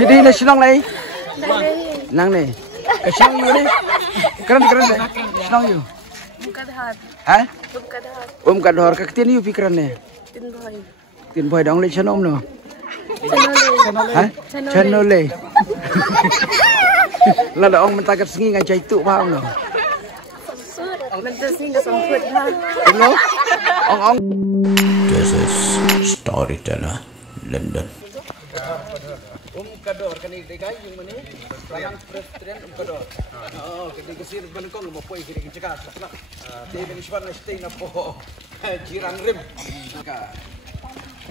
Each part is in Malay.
Jadi ini senang lagi. Nang nih. Senang you nih. Keren deh. Senang you. Hah? Kadhar kaktian you pikiran nih. Tin boy dong le senang no. Hah? Channel le. Lah ong mentakat sengi ngan cai tu paham no. This is Storyteller London. Kadhar kan ini guys yung mana? Parang presiden kadhar. Oh, kini kesir benengkong mo poi kini cekak. Dia beniswan stay na po. Jirang rim. Ka.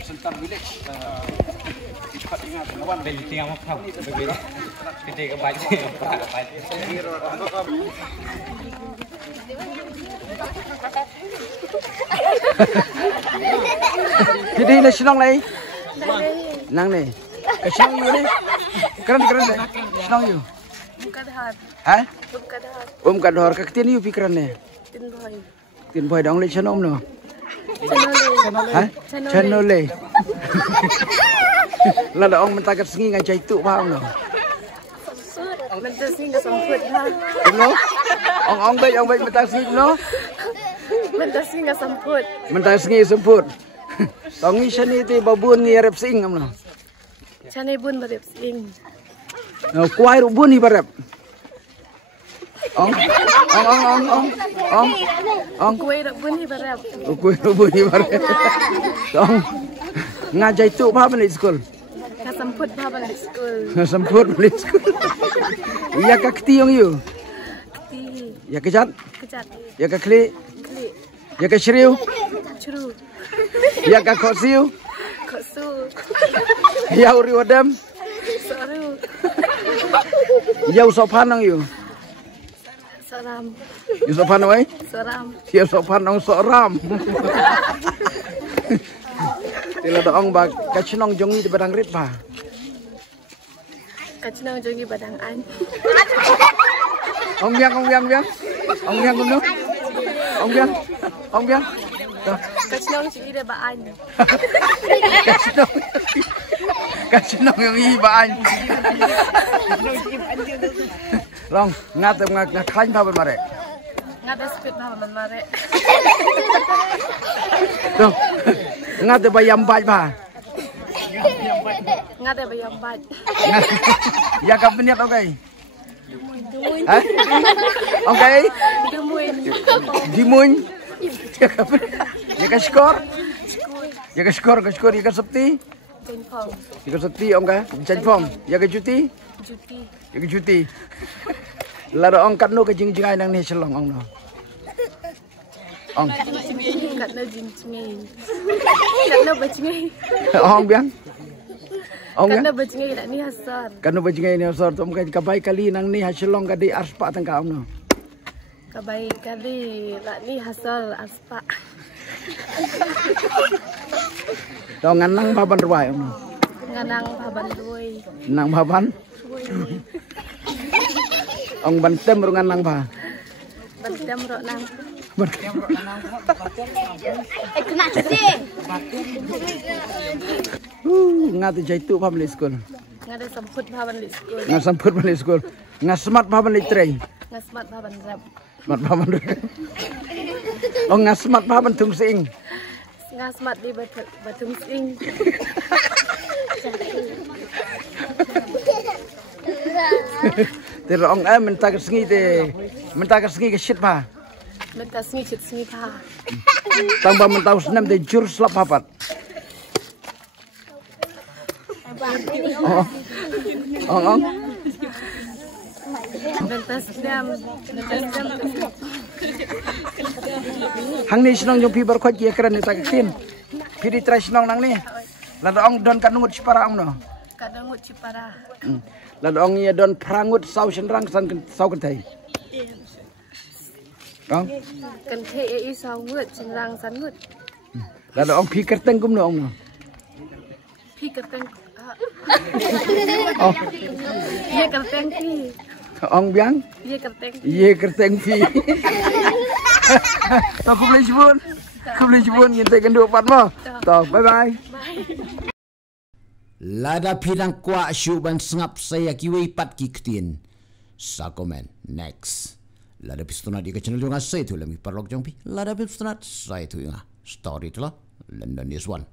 Sentam village. Cepat ingat lawan dari tinggal mau tahu begitu. Gede ke baju. Jadi ini senang lagi. Nang nih. Senang you nih. Keren deh. Senang you. Hah? Kadhar kaktian you pikiran nih. Tin boy dong le senang no. Hah? Channel le. Lah ong mentakat sengi ngan cai tu paham no. No? Ong baik mentak sengi no. Mentak sengi semput. Tong ni sini ti babun ni arep sing amno. Chane bun barep sing. No kuai ru bun ni barep. Ong. Kuai ru bun ni barep. Kuai ru bun ni barep. Ong. Ngajai tu apa balik sekolah? Kasemput apa balik sekolah? Kasemput balik sekolah. Ya kakti yang you. Kti. Ya kecat. Kecat. Ya kakli. Kli. Ya keceriu. Curu. Ya kakosiu. Kosu. Ya uri wadam. Soru. Ya usopan yang you. Soram. You sopan oi? Soram. Ya sopan yang soram. Tila doong bag kachinong jongi di badang rit pa. Kachinong jongi badang an. Ong biang kuno. Ong biang. Kachinong jongi de baan. Kachinong yung ibaan. Long ngat klaim pa mare. Ngada speed pa mare. Tuh. Ngate bayam baj ba? Ngada bayam baj. Ya ka beniat okay. Hah? Okay? Dimun. Ya ka skor. Ya ka skor, ya ka septi. Jenpong. Ya ka septi ong ka jenpong. Ya ka juti. Juti. Ya ka juti. Laro ong kat no ka jingjingai nang ni selong ong no. Ong. Kat no jingjingai. Kat no bajingai. Ong biang. Ong Kat no bajingai nak ni hasar. Kat no bajingai ni hasar tu mungkin kabai kali nang ni hasilong ka di arspa tangka ong no. Kabai kali nak ni hasal arspa. Dong nganang baban ruai ong no. Nganang baban ruai. Nang baban. Ong bantem ru nganang ba. Bantem ro nang. Ngati jaitu public school. Ngada semput baban lik school. Ngas semput public school. Ngas smart baban lik tray. Ngas smart baban rap. Smart baban. Oh ngas smart baban tung sing. Ngas smart di batung sing. Tira ong mentak sengi ke shit pa. Mentak sengi chit sengi pa. Tambah mentau senam de jur slap papat. Ong. Mentak senam. Hang ni senong jong pibar khot ye keren ni tak tin. Pidi try senong nang ni. Lada ong don kan ngut cipara ong no. Kadang ngut cipara. Lada ong ye don prangut sau senrang san sau kentai. Ong. Kan thei sau ngut senrang san ngut. Lada ong pi kerteng kum no ong no. Pi kerteng. Oh. Ye kerteng pi. Ong biang? Ye kerteng pi. Tao không lên chibun, nhìn thấy cái độ bắt mà. Tao bye bye. Lada pinang kwa syuban sengap saya kiwi pat kiktin. Sa komen next. Lada pistonat di channel yung saya tu lami parlok jong pi. Lada pistonat saya tu yung story tu lah. London is one.